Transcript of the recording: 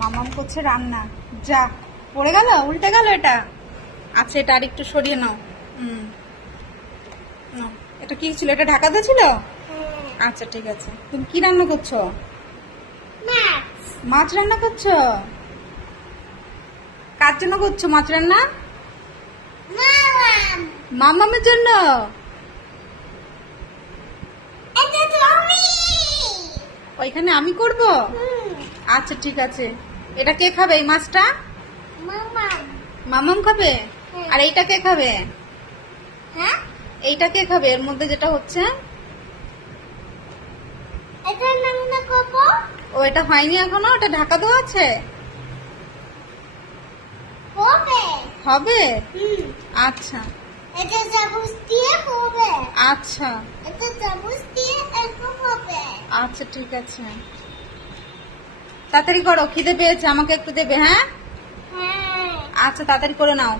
মামাম করছে রান্না। যা পড়ে গেল, উল্টে গেল এটা। আচ্ছা, এটা আর একটু সরিয়ে নাও। নাও। এটা কি ছিল? এটা ঢাকাতে ছিল? আচ্ছা ঠিক আছে। তুমি কি রান্না করছো? মাছ রান্না করছো? কার জন্য করছো মাছ রান্না? মামামের জন্য। ওইখানে আমি করব? আচ্ছা ঠিক আছে। এটা কে খাবে এই মাছটা? মামাম খাবে। আর এইটা কে খাবে? এইটা কে খাবে এর মধ্যে যেটা হচ্ছে? ও, এটা হয়নি এখনো, ওটা ঢাকা দেওয়া আছে। হবে। আচ্ছা আচ্ছা আচ্ছা ঠিক আছে। তাড়াতাড়ি করো, খিদে পেয়েছে, আমাকে একটু দেবে। হ্যাঁ আচ্ছা, তাড়াতাড়ি করে নাও।